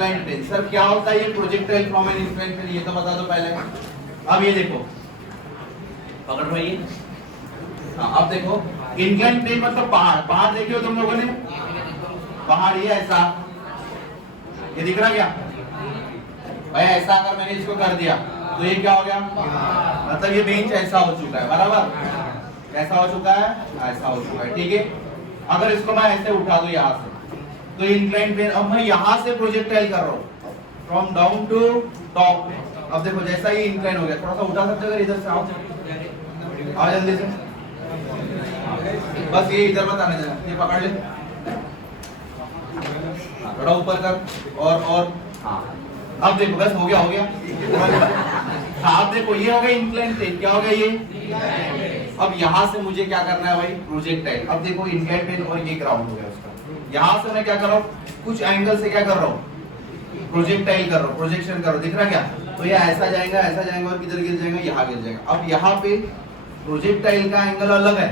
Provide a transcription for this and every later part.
Incline plane. Sir क्या होता है ये projectile from an incline plane, ये तो बता दो पहले। अब ये देखो, पकड़ भाई। हाँ अब देखो, इंक्लाइन प्लेन मतलब पहाड़। पहाड़ देखे हो तुम लोगों ने? पहाड़ ये ऐसा, ये दिख रहा क्या भाई? ऐसा अगर मैंने इसको कर दिया तो ये क्या हो गया? मतलब ये बेंच ऐसा हो चुका है, बराबर? कैसा हो चुका है? ऐसा हो चुका है, ठीक है। अगर इसको मैं ऐसे उठा दूं यहाँ से, तो इंक्लाइन प्लेन, अब मैं यहाँ से प्रोजेक्टाइल कर रहा हूँ फ्रॉम डाउन टू टॉप। अब देखो जैसा ही इंक्लाइन हो गया, थोड़ा सा उठा सकते हो अगर इधर से आओ जल्दी से, बस ये इधर मत आने देना, ये पकड़ ले, थोड़ा ऊपर कर और हाँ। अब देखो बस हो गया हाँ अब देखो ये हो गया इंक्लाइन प्लेन। क्या हो गया ये? अब यहाँ से मुझे क्या करना है भाई? प्रोजेक्टाइल। अब देखो इंक्लाइन प्लेन और ये ग्राउंड हो गया उसका। यहाँ से मैं क्या कर रहा हूँ? कुछ एंगल से क्या कर रहा हूँ? प्रोजेक्टाइल कर रहा हूँ, प्रोजेक्शन कर रहा हूँ, दिख रहा क्या? तो ये ऐसा जाएगा और किधर गिर जाएगा? यहाँ गिर जाएगा। अब यहाँ पे प्रोजेक्टाइल का एंगल अलग है,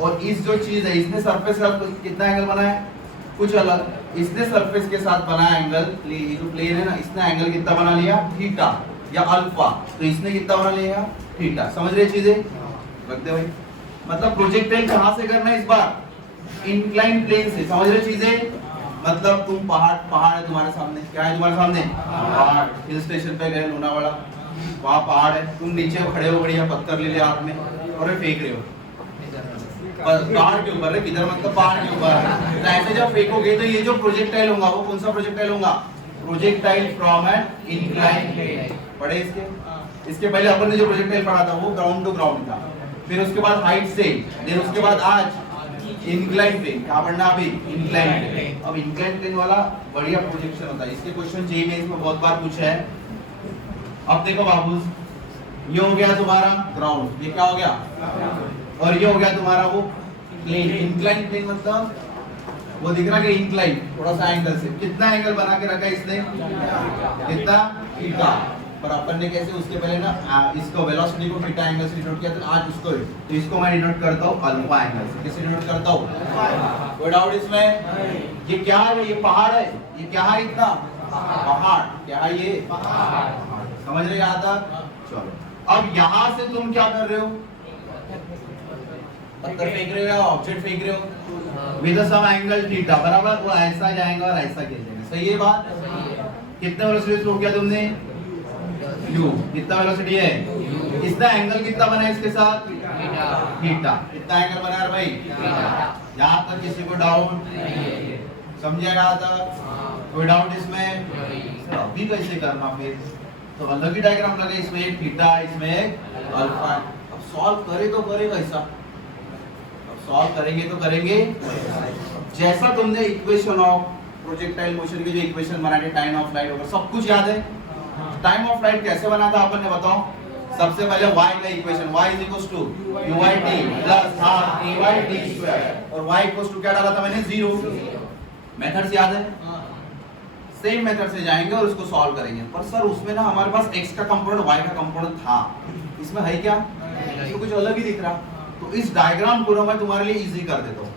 और इस जो चीज है इसने सरफेस का कितना एंगल बनाया है? कुछ अलग। इसने सरफेस के साथ बनाया एंगल, ये जो प्लेन है ना, इसने एंगल कितना बना लिया? थीटा या अल्फा। तो इसने कितना बना लिया? थीटा। समझ रहे चीजें? रख दे भाई। मतलब प्रोजेक्टाइल कहां से करना है इस बार? इंक्लाइन प्लेन से। समझ रहे चीजें? मतलब तुम पहाड़ है तुम्हारे सामने। क्या है तुम्हारे सामने? पहाड़। हिल स्टेशन पे गए लोनावाला, वहां पहाड़ है, तुम नीचे खड़े हो, बढ़िया पत्थर ले लिया हाथ में और फेंक रहे हो पहाड़ के ऊपर। किधर? मतलब पहाड़ के ऊपर। तो ऐसे जब फेंकोगे तो ये जो प्रोजेक्टाइल होगा वो कौन सा प्रोजेक्टाइल होगा? Projectile from an incline plane. पढ़े इसके पहले अपन ने जो प्रोजेक्टाइल पढ़ा था वो ग्राउंड टू ग्राउंड था, फिर उसके बाद हाइट से, फिर उसके बाद आज इंक्लाइन प्लेन। क्या पढ़ना अभी? Incline plane. अब इंक्लाइन प्लेन वाला बढ़िया प्रोजेक्शन होता है। इसके क्वेश्चन जेईई में इसमें बहुत बार पूछा है। अब देखो बाबू, ये हो गया तुम्हारा ग्राउंड, ये क्या हो गया? और ये हो गया तुम्हारा वो प्लेन। इंक्लाइन प्लेन मतलब वो दिख रहा है कि इंक्लाइन थोड़ा सा एंगल से, कितना एंगल बना के रखा है इसने? कितना? थीटा। पर अपन ने कैसे उसके पहले ना इसको वेलोसिटी को थीटा एंगल से डिनोट किया, तो आज इसको मैं डिनोट करता हूँ अल्फा एंगल से। कैसे डिनोट करता हूँ? कोई डाउट इसमें? ये क्या है? ये पहाड़ है। ये क्या है? इतना पहाड़। क्या है ये? पहाड़। समझ रहे यहाँ तक? चलो अब यहाँ से तुम क्या कर रहे हो? पत्थर फेंक रहे हो या ऑब्जेक्ट फेंक रहे हो विद सम एंगल थीटा, बराबर? वो ऐसा जाएगा और ऐसा गिर जाएगा। सही है बात? कितने वेलोसिटी थ्रो किया तुमने? u। कितना वेलोसिटी है? इसका एंगल कितना बना है इसके साथ? थीटा। कितना एंगल बना है भाई? यहाँ तक किसी को डाउट? समझिएगा यहाँ तक? कोई डाउट इसमें? अभी कैसे करना फिर? तो अलग ही डायग्राम लगे, इसमें एक थीटा, इसमें एक अल्फा। अब सॉल्व करे तो करेगा ऐसा, सॉल्व करेंगे तो करेंगे जैसा तुमने इक्वेशन ऑफ प्रोजेक्टाइल मोशन की जो इक्वेशन बनाई, टाइम ऑफ फ्लाइट वगैरह सब कुछ याद है। टाइम ऑफ फ्लाइट कैसे बना था अपन ने? बताओ। सबसे पहले y का equation, y = uy_t + half t/t², और y = क्या डाला था मैंने? 0। मेथड्स याद है? सेम मेथड से जाएंगे और उसको सॉल्व करेंगे। पर सर उसमें ना हमारे पास x का कंपोनेंट y का कंपोनेंट था, इसमें है क्या? इसको कुछ अलग ही दिख रहा। तो इस डायग्राम को मैं तुम्हारे लिए इजी कर देता हूँ।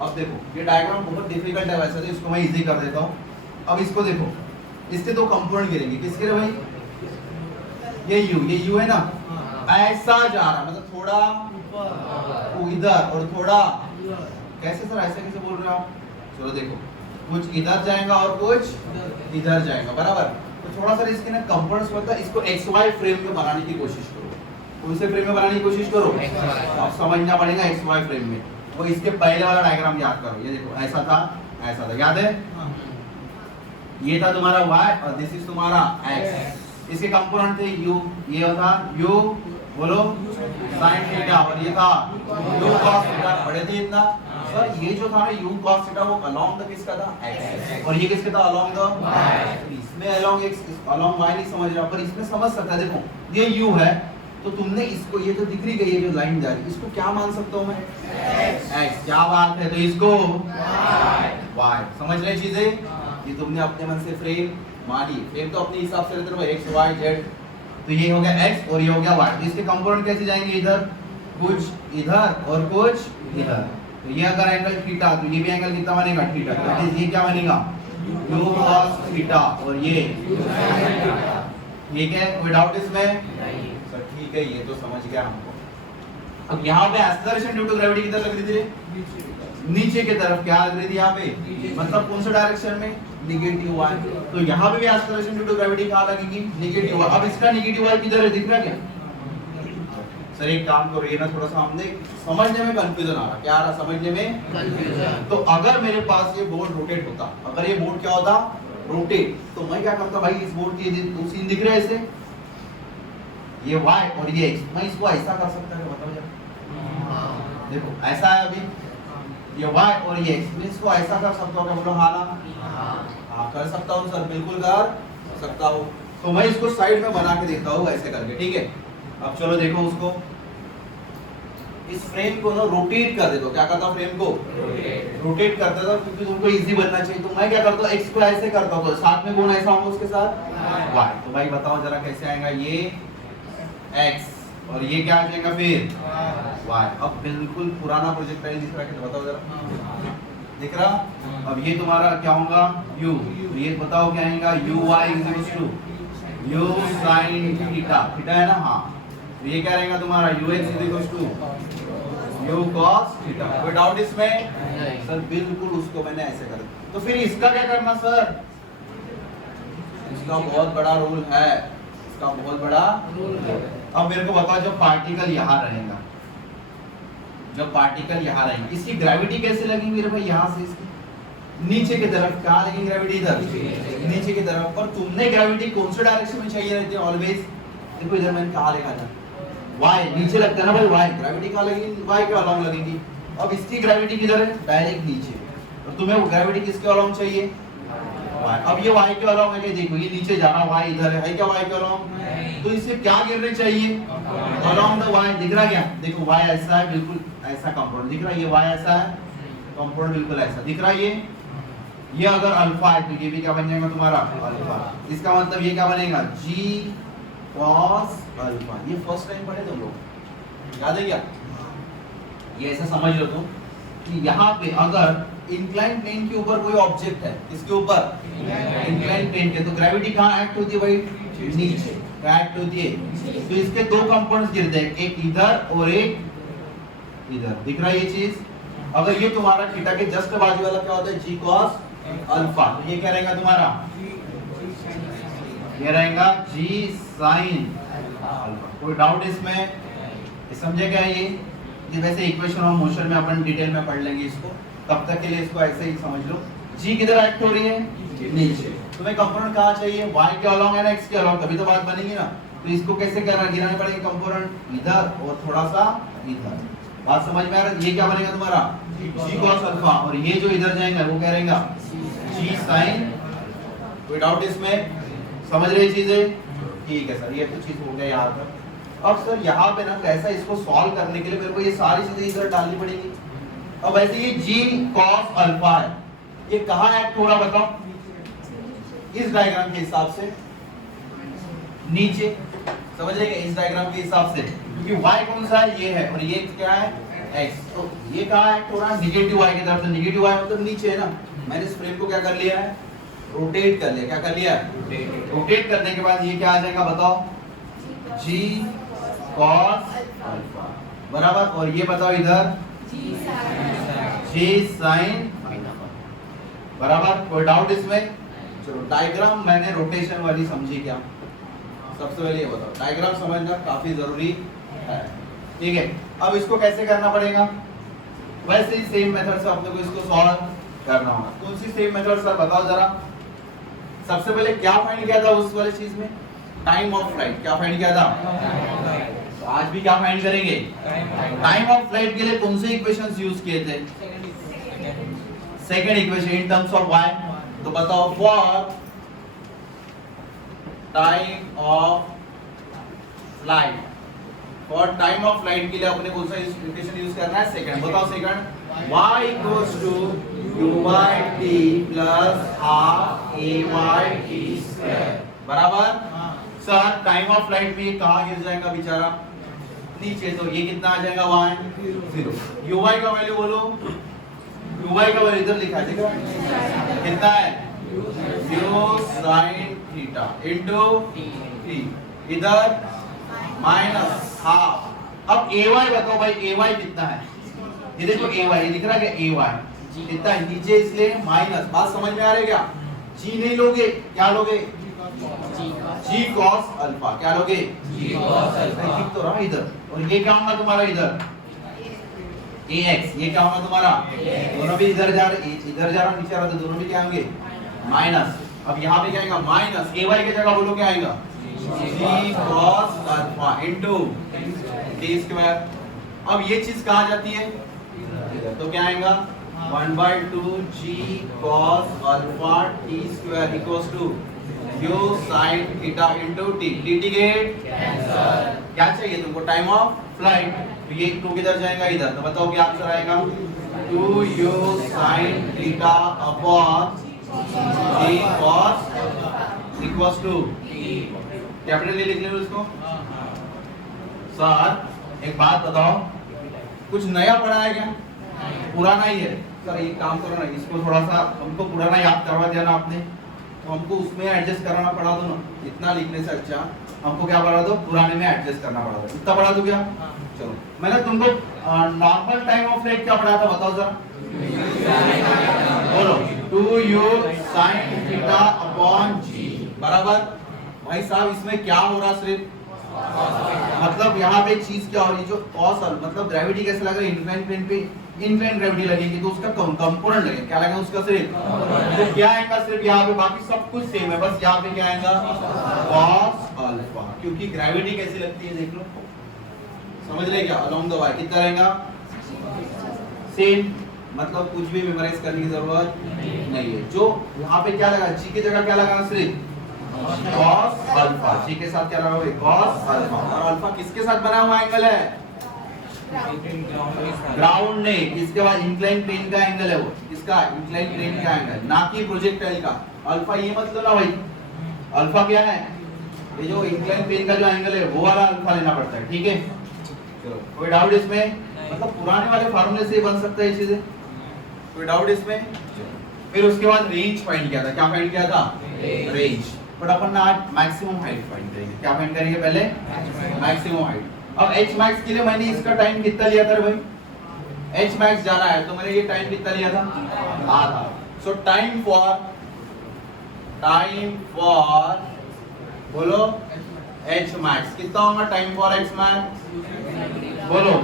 अब देखो ये डायग्राम बहुत डिफिकल्ट है वैसे, तो इसको मैं इजी कर देता हूँ। अब इसको देखो, इसके दो कंपोनेंट गिरेंगे। किसके भाई? ये u है ना, ऐसा जा रहा, मतलब थोड़ा इधर और थोड़ा कैसे? सर ऐसे कैसे बोल रहे हो आप? चलो देखो, कुछ इधर जाएगा और कुछ इधर जाएगा, बराबर? तो थोड़ा सा इसके ना कंपोनेंट्स मतलब इसको xy फ्रेम में बनाने की कोशिश करो। कौन से फ्रेम में बनाने की कोशिश करो? अब समझना पड़ेगा xy फ्रेम में। वो इसके पहले वाला डायग्राम याद करो। ये देखो ऐसा था, ऐसा था, याद है? ये था तुम्हारा y और दिस इज तुम्हारा x। इसके कंपोनेंट थे u, ये था u बोलो sin थीटा, और ये था u cos थीटा। पढ़े थे इतना? सर ये जो था ना u cos थीटा वो अलोंग द किसका था? x। और ये किसका था? Along the y। इसमें अलोंग x अलोंग y नहीं समझ रहा, पर इसमें समझ सकता है। देखो ये u है, तो तुमने इसको, ये जो दिख रही है, ये जो लाइन जा रही है, इसको क्या मान सकता हूँ मैं? x। क्या बात है? तो इसको y। समझ रहे चीजें? ये तुमने अपने मन से फ्रेम मानी। फ्रेम तो अपने हिसाब से लेते रहो, x y z। तो ये हो गया x और ये हो गया y। तो इसके कंपोनेंट कैसे जाएंगे? इधर कुछ, इधर और कुछ इधर। तो ये अगर एंगल थीटा, तो ये भी एंगल कितना बनेगा? थीटा। तो ये क्या बनेगा? u cos थीटा और ये ठीक है, कोई डाउट इसमें? सर ठीक है, ये तो समझ गया हमको। अब यहाँ पे एक्सेलरेशन ड्यू टू ग्रेविटी किधर लग रही थी रे? नीचे की तरफ। क्या लग रही थी यहाँ पे? मतलब कौन से डायरेक्शन में? Negative y। तो यहाँ पे भी एक्सेलरेशन ड्यू टू ग्रेविटी कहाँ लगेगी? Negative y। अब इसका नेगेटिव y किधर है, दिख रहा क्या? सर एक काम करो, ये ना थोड़ा सा हमने समझने में कंफ्यूजन आ रहा। क्या आ रहा समझने में? कंफ्यूजन। तो अगर मेरे पास ये बोर्ड रोटेट होता, अगर ये बोर्ड क्या होता? रोटेट, तो मैं क्या करता भाई, इस बोर्ड की दो सीन दिख रहे हैं ऐसे, ये y और ये x, मैं इसको ऐसा कर सकता है, बताओ जरा। देखो ऐसा है अभी, ये y और ये x, मैं इसको ऐसा कर सकता हूँ क्या? बोलो हाँ ना? हाँ कर सकता हूँ सर, बिल्कुल कर सकता हूँ। तो मैं इसको साइड में बना के देता हूँ ऐसे करके, ठीक है। अब चलो देखो उसको, इस फ्रेम को ना रोटेट कर देता हूँ। क्या करता हूँ? फ्रेम को रोटेट करता था, क्योंकि तुमको इजी बनना चाहिए। तो मैं क्या करता हूँ, x को ऐसे करता हूँ, साथ में कौन ऐसा होगा उसके साथ? y। तो भाई बताओ जरा कैसे आएगा ये x और ये क्या आ जाएगा फिर? y। अब बिल्कुल पुराना प्रोजेक्टाइल दिख रहा है, बताओ जरा, दिख रहा? अब ये तुम्हारा क्या होगा? u। तो ये बताओ क्या आएगा? uy = u sin theta, theta है ना? हाँ। तो ये क्या रहेगा तुम्हारा? ux = u cos theta. कोई डाउट इसमें? सर बिल्कुल उसको मैंने ऐसे कर दिया। तो फिर इसका क्या करना सर? इसका बहुत बड़ा रोल है, इसका बहुत बड़ा रोल है। अब मेरे को बताओ, जब पार्टिकल यहाँ रहेगा, जब पार्टिकल यहाँ रहेंगे, इसकी ग्रेविटी कैसे लगेगी मेरे भाई? यहाँ से इसकी नीचे की तरफ। कहाँ लगेगी ग्रेविटी? इधर नीचे की तरफ। पर तुमने ग्रेविटी कौन से डायरेक्शन में चाहिए रहती है ऑलवेज? देखो इधर मैंने कहा लिखा था y, नीचे लगता है ना भाई y, ग्रेविटी कहाँ लगेगी? y के अलोंग लगेगी। अब इसकी ग्रेविटी किधर है? डायरेक्ट नीचे। और तुम्हें वो ग्रेविटी किसके अलोंग चाहिए? y। अब ये y के अलोंग है, देखो ये नीचे जा रहा, y इधर है क्या y के अलोंग? तो इसे क्या गिरने चाहिए? Along the y। दिख रहा क्या? देखो y ऐसा है, बिल्कुल ऐसा कंपाउंड दिख रहा है, ये y ऐसा है, कंपाउंड बिल्कुल ऐसा दिख रहा है। ये अगर अल्फा है तो ये भी क्या बन जाएगा तुम्हारा? अल्फा। इसका मतलब ये क्या बनेगा? g cos alpha. ये फर्स्ट टाइम पढ़े तुम लोग, याद है क्या? ये ऐसा समझ लो तुम कि यहाँ पे अगर इंक्लाइन प्लेन के ऊपर कोई ऑब्जेक्ट है, किसके ऊपर? इंक्लाइन प्लेन के, तो ग्रेविटी कहाँ एक्ट होती है भाई? नीचे। क्या एक्ट होती है? तो इसके दो कंपोनेंट्स गिरते हैं, एक इधर और एक इधर। दिख रहा है ये चीज? अगर ये तुम्हारा थीटा के जस्ट बाजू वाला क्या होता है? g cos alpha. तो ये क्या रहेगा तुम्हारा? ये रहेगा g sin अल्फा। कोई डाउट इसमें? ये समझे क्या ये वैसे इक्वेशन ऑफ मोशन में अपन डिटेल में पढ़ लेंगे इसको, तब तक के लिए इसको ऐसे ही समझ लो। g किधर एक्ट हो रही है? नीचे। तुम्हें कंपोनेंट कहाँ चाहिए? y के अलोंग है ना, x के अलोंग, तभी तो बात बनेगी ना। तो इसको कैसे करना? गिराने पड़ेंगे कंपोनेंट इधर और थोड़ा सा इधर। बात समझ में आ रहा है? ये क्या बनेगा तुम्हारा? g cos alpha. और ये जो इधर जाएगा वो क्या रहेगा? g sin। कोई डाउट इसमें? समझ रहे चीजें? ठीक है सर, ये तो चीज हो गया याद है। अब सर यहाँ पे ना कैसा इसको सॉल्व करने के लिए मेरे को ये सारी चीजें इधर डालनी पड़ेगी। अब वैसे ये g cos अल्फा है, ये कहाँ एक्ट हो रहा बताओ? इस डायग्राम के हिसाब से नीचे, समझ रहे हैं? इस डायग्राम के हिसाब से, क्योंकि y कौन सा है? ये है, और ये क्या है? x। तो ये कहाँ एक्ट हो रहा है? निगेटिव y की तरफ। तो निगेटिव y मतलब नीचे है ना। मैंने इस फ्रेम को क्या कर लिया है? रोटेट कर लिया। क्या कर लिया? रोटेट करने के बाद ये क्या आ जाएगा बताओ? g cos अल्फा बराबर। और ये बताओ इधर g sin बराबर। कोई डाउट इसमें? चलो डायग्राम मैंने रोटेशन वाली समझी क्या? सबसे पहले ये बताओ, डायग्राम समझना काफी जरूरी है, ठीक है। अब इसको कैसे करना पड़ेगा? वैसे ही सेम मेथड से अपने को इसको सॉल्व करना होगा। कौन सी सेम मेथड सर बताओ जरा? सबसे पहले क्या फाइंड किया था उस वाले चीज में? Time of flight. क्या फाइंड किया था? तो आज भी क्या फाइंड करेंगे? टाइम ऑफ फ्लाइट के लिए कौन से इक्वेशंस यूज किए थे? Second equation in terms of y। तो बताओ, for time of flight, for time of flight के लिए अपने कौन सा इक्वेशन यूज करना है? सेकंड। बताओ second. y = uy/t + half ay/t² बराबर। सर टाइम ऑफ फ्लाइट में ये कहाँ गिर जाएगा बेचारा? नीचे। तो ये कितना आ जाएगा? 1 0। uy का वैल्यू बोलो। uy का वैल्यू इधर लिखा है, देखो कितना है? u sin theta into T, इधर माइनस हाफ। अब ay बताओ भाई, ay कितना है? ये देखो ay, ये दिख रहा है क्या? ay कितना है नीचे, इसलिए माइनस। बात समझ में आ रही है क्या? g नहीं लोगे, क्या लोगे? g cos alpha. क्या लोगे? g cos alpha. ठीक तो रहा इधर, और ये क्या होगा तुम्हारा इधर? ax। ये क्या होगा तुम्हारा? दोनों भी इधर जा रहे, इधर जा रहा, नीचे आ रहा, तो दोनों भी क्या होंगे? माइनस। अब यहाँ पे क्या आएगा? माइनस ay की जगह बोलो क्या आएगा? g cos alpha into t square. अब ये चीज कहाँ जाती है? तो क्या आएगा? 1/2 g cos alpha t square equals to u sin theta into t। dt get cancel. क्या चाहिए तुमको? Time of flight. तो ये 2 किधर जाएगा? इधर। तो बताओ क्या आंसर आएगा? 2u sin theta upon g cos equals to capital ले लिख ले उसको। सर एक बात बताओ, कुछ नया पढ़ा है क्या? पुराना ही है। सर एक काम करो ना, इसको थोड़ा सा हमको पुराना याद करवा दिया ना आपने, तो हमको उसमें एडजस्ट कराना पड़ा दो ना। इतना लिखने से अच्छा हमको क्या पढ़ा दो? पुराने में एडजस्ट करना पड़ा दो। इतना पढ़ा दो क्या? चलो मैंने तुमको नॉर्मल टाइम ऑफ फ्लाइट क्या पढ़ाया था बताओ जरा, बोलो। 2u sin theta upon g बराबर। भाई साहब इसमें क्या हो रहा? सिर्फ मतलब यहाँ पे चीज क्या हो रही है? जो cos मतलब ग्रेविटी कैसे लग रहा है? इंक्लाइन प्लेन पे इंक्लाइन ग्रेविटी लगेगी, तो उसका कंपोनेंट लगेगा। क्या लगेगा उसका? सिर्फ तो क्या आएगा? सिर्फ यहाँ पे बाकी सब कुछ सेम है, बस यहाँ पे क्या आएगा? cos alpha. क्योंकि ग्रेविटी कैसी लगती है देख लो, समझ रहे क्या? अलोंग द वाई कितना रहेगा? सेम। मतलब कुछ भी मेमोराइज करने की जरूरत नहीं है। जो यहाँ पे क्या लगा? जी की जगह क्या लगाना? सिर्फ cos अल्फा। जी के साथ क्या लगा? cos alpha. और अल्फा किसके साथ बना हुआ एंगल है? ग्राउंड ने। इसके बाद इंक्लाइन प्लेन का एंगल है वो, इसका इंक्लाइन प्लेन का एंगल, ना कि प्रोजेक्टाइल का। अल्फा ये मतलब ना भाई, अल्फा क्या है? ये जो इंक्लाइन प्लेन का जो एंगल है वो वाला अल्फा लेना पड़ता है। ठीक है, चलो कोई डाउट इसमें? मतलब पुराने वाले फार्मूले से बन सकता है ये चीजें, कोई डाउट इसमें? फिर उसके बाद रेंज फाइंड किया था। क्या फाइंड किया था? रेंज। बट अपन ना आज मैक्सिमम हाइट फाइंड करेंगे। क्या फाइंड करेंगे पहले? Maximum height. अब h max के लिए मैंने इसका टाइम कितना लिया था भाई? h max जाना है तो मैंने ये टाइम कितना लिया था? आधा। सो टाइम फॉर बोलो h max कितना होगा? टाइम फॉर h max बोलो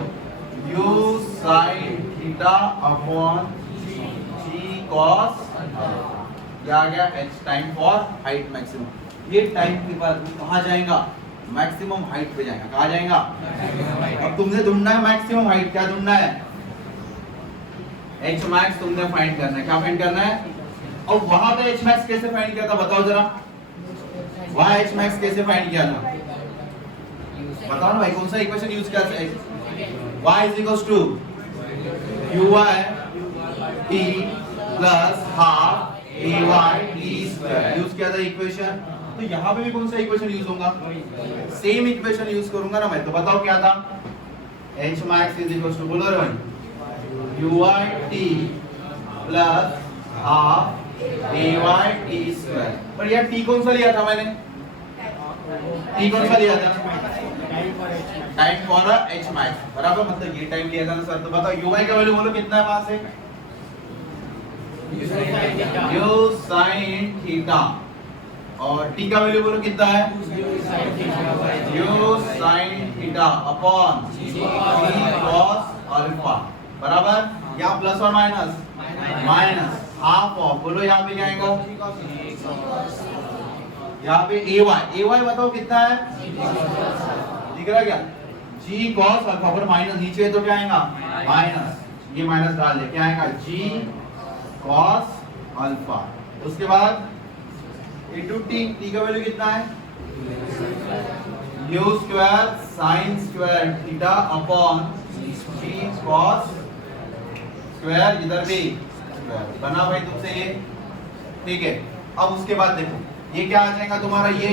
u sin theta upon g cos क्या आ गया? h time for height maximum. ये टाइम के बाद कहाँ जाएगा? मैक्सिमम हाइट पे जाएगा। कहाँ जाएगा? अब तुमने ढूंढना है मैक्सिमम हाइट। क्या ढूंढना है? h max तुमने फाइंड करना है। क्या फाइंड करना है? और वहां पे h max कैसे फाइंड किया था बताओ जरा? वहां h max कैसे फाइंड किया था बताओ ना भाई, कौन सा इक्वेशन यूज किया था? y is equals to uy t plus half ay t square use किया था इक्वेशन। तो यहाँ पे भी कौन सा इक्वेशन यूज होगा? सेम इक्वेशन यूज करूंगा ना मैं। तो बताओ क्या था? h max is equals to बोलो रे भाई uy t plus half ay t square। पर यार t कौन सा लिया था मैंने? t कौन सा लिया था? टाइम फॉर h max बराबर, मतलब ये टाइम लिया था ना सर। तो बताओ uy का वैल्यू बोलो कितना है वहां से? u sin theta. और t का वैल्यू बोलो कितना है? u sin theta upon g cos alpha बराबर, यहाँ प्लस और माइनस? माइनस। हाफ ऑफ बोलो यहाँ पे क्या आएगा? यहाँ पे ay बताओ कितना है? दिख रहा क्या? g cos अल्फा पर माइनस नीचे है तो क्या आएगा? माइनस। ये माइनस डाल दे, क्या आएगा? g cos alpha. उसके बाद इनटू t का वैल्यू कितना है? u square sin square theta upon g cos square, इधर भी बना भाई तुमसे ये। ठीक है, अब उसके बाद देखो ये क्या आ जाएगा तुम्हारा? ये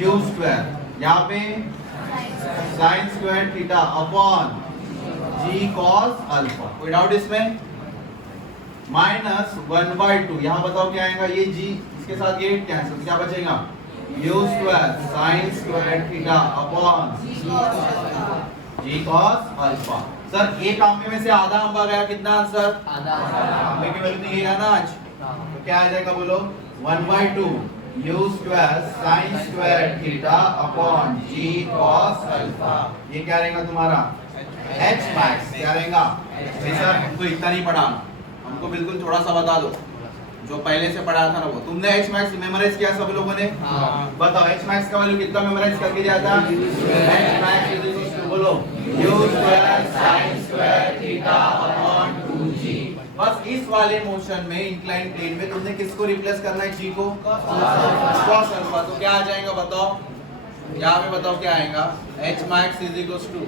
u स्क्वायर, यहाँ पे sin square theta upon g cos alpha. कोई डाउट इसमें? माइनस 1/2, यहाँ बताओ क्या आएगा, ये जी इसके साथ ये कैंसिल, क्या बचेगा, u square sine square theta upon G cos alpha. Sir एक काम्य में से आधा अंबा गया, कितना आंसर, काम्य की वैल्यू नहीं है ना आज, तो क्या आ जाएगा बोलो, 1/2 u square sine square theta upon G cos alpha. ये क्या रहेगा तुम्हारा h मैक्स, क्या रहेगा, सर हमको इतना नहीं पढ़ा, हमको बिल्कुल थोड़ा सा बता दो, जो पहले से पढ़ा था ना वो। तुमने h मैक्स मेमोराइज किया सब लोगों ने, बताओ h मैक्स का वैल्यू कितना मेमोराइज करके दिया था, h max is equal to बोलो u square sin square theta upon 2g। बस इस वाले मोशन में इंक्लाइन प्लेन में तुमने किसको रिप्लेस करना है, g को cos अल्फा। तो क्या आ जाएगा बताओ, यहाँ पे बताओ क्या आएगा, h max is equal to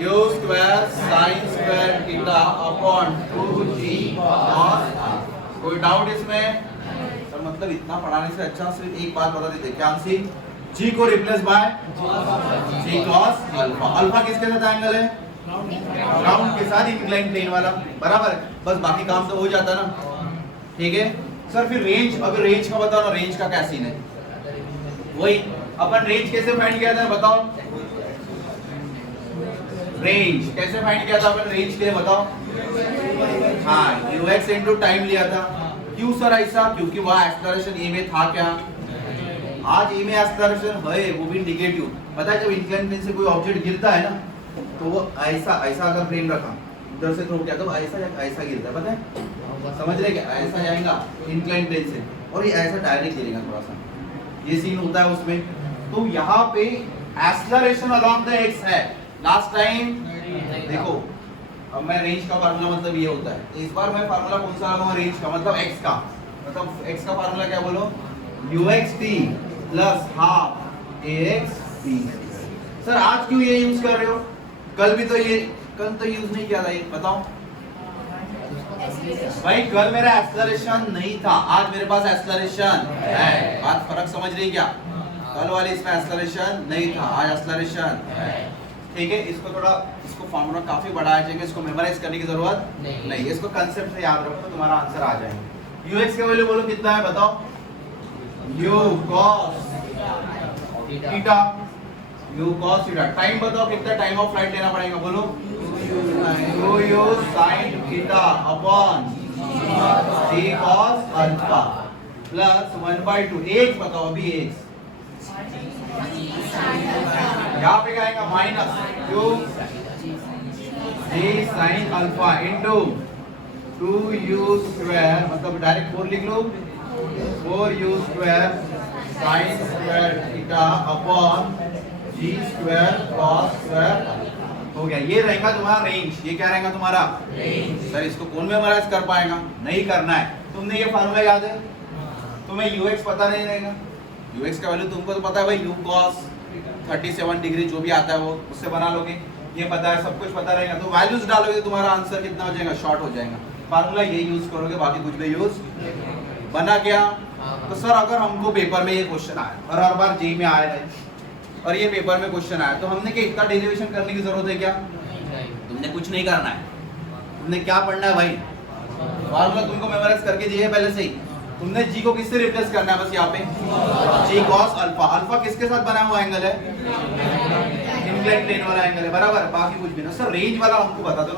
u square sin square theta upon 2g cos। कोई डाउट इसमें, सर मतलब इतना पढ़ाने से अच्छा सिर्फ एक बात बता देते, क्या आंसर, g को replace by g cos alpha. Alpha किसके साथ एंगल है, ग्राउंड के साथ इंक्लाइन प्लेन वाला, बराबर है, बस बाकी काम तो हो जाता ना, ठीक है। सर फिर रेंज, अभी रेंज का बताओ ना, रेंज का क्या सीन है, वही अपन रेंज कैसे फाइंड किया था बताओ, रेंज कैसे फाइंड किया था अपन, रेंज के लिए बताओ, हाँ ux इनटू टाइम लिया था। क्यों सर ऐसा, क्योंकि वहाँ एक्सेलरेशन a में था, क्या आज a में एक्सेलरेशन है वो भी नेगेटिव। पता है जब इंक्लाइन प्लेन से कोई ऑब्जेक्ट गिरता है ना, तो वो ऐसा ऐसा अगर प्लेन रखा उधर से थ्रो किया तो ऐसा ऐसा गिरता है, पता है, समझ रहे क्या, ऐसा जाएगा इंक्लाइन प्लेन से और ये ऐसा डायरेक्ट गिरेगा थोड़ा सा, ये सीन होता है उसमें। तो यहाँ पे एक्सेलरेशन अलोंग द एक्स है, लास्ट टाइम देखो, अब मैं रेंज का फार्मूला मतलब ये होता है, इस बार मैं फार्मूला कौन सा लगाऊंगा, रेंज का मतलब x का, मतलब x का फार्मूला क्या बोलो, uxt plus half axb। Sir आज क्यों ये यूज कर रहे हो, कल भी तो ये, कल तो यूज नहीं किया था ये, बताओ भाई, कल मेरा एक्सेलरेशन नहीं था, आज मेरे पास एक्सेलरेशन है, बात फर्क समझ रही क्या, कल वाले इसमें एक्सेलरेशन नहीं था, आज एक्सेलरेशन है, ठीक है। इसको थोड़ा, इसको फॉर्मूला काफी बड़ा है, इसको मेमोराइज करने की जरूरत नहीं, इसको कांसेप्ट से याद रखो तो तुम्हारा आंसर आ जाएगा। ux का वैल्यू बोलो कितना है बताओ, u cos theta, u cos theta. Time बताओ कितना टाइम ऑफ फ्लाइट लेना पड़ेगा, बोलो u sin theta upon g cos alpha plus 1/2, x बताओ अभी, x यहाँ पे क्या आएगा, minus u g sin alpha into 2u square, मतलब डायरेक्ट 4 लिख लो, 4u square sin square theta upon g square cos square, हो गया। ये रहेगा तुम्हारा रेंज, ये क्या रहेगा तुम्हारा रेंज। सर इसको कौन मेमोराइज कर पाएगा, नहीं करना है, तुमने ये फार्मूला याद है, तुम्हें ux पता नहीं रहेगा, ux का वैल्यू तुमको तो पता है भाई, u cos 37 डिग्री जो भी आता है वो उससे बना लोगे, ये पता है, सब कुछ पता रहेगा, तो वैल्यूज डालोगे तुम्हारा आंसर कितना हो जाएगा, शॉर्ट हो जाएगा। फार्मूला ये यूज करोगे, बाकी कुछ भी यूज बना क्या। तो सर अगर हमको पेपर में ये क्वेश्चन आया और हर बार जेई में आया है और ये पेपर में क्वेश्चन आया, तो हमने क्या इतना डेरिवेशन करने की जरूरत है क्या, तुमने कुछ नहीं करना है, तुमने क्या पढ़ना है भाई, फार्मूला तुमको मेमोराइज करके दिए है पहले से ही, तुमने g को किससे रिप्लेस करना है, बस यहाँ पे g cos अल्फा, अल्फा किसके साथ बना हुआ एंगल है, इंक्लाइन प्लेन वाला एंगल है, बराबर, बाकी कुछ भी ना। सर रेंज वाला हमको बता दो,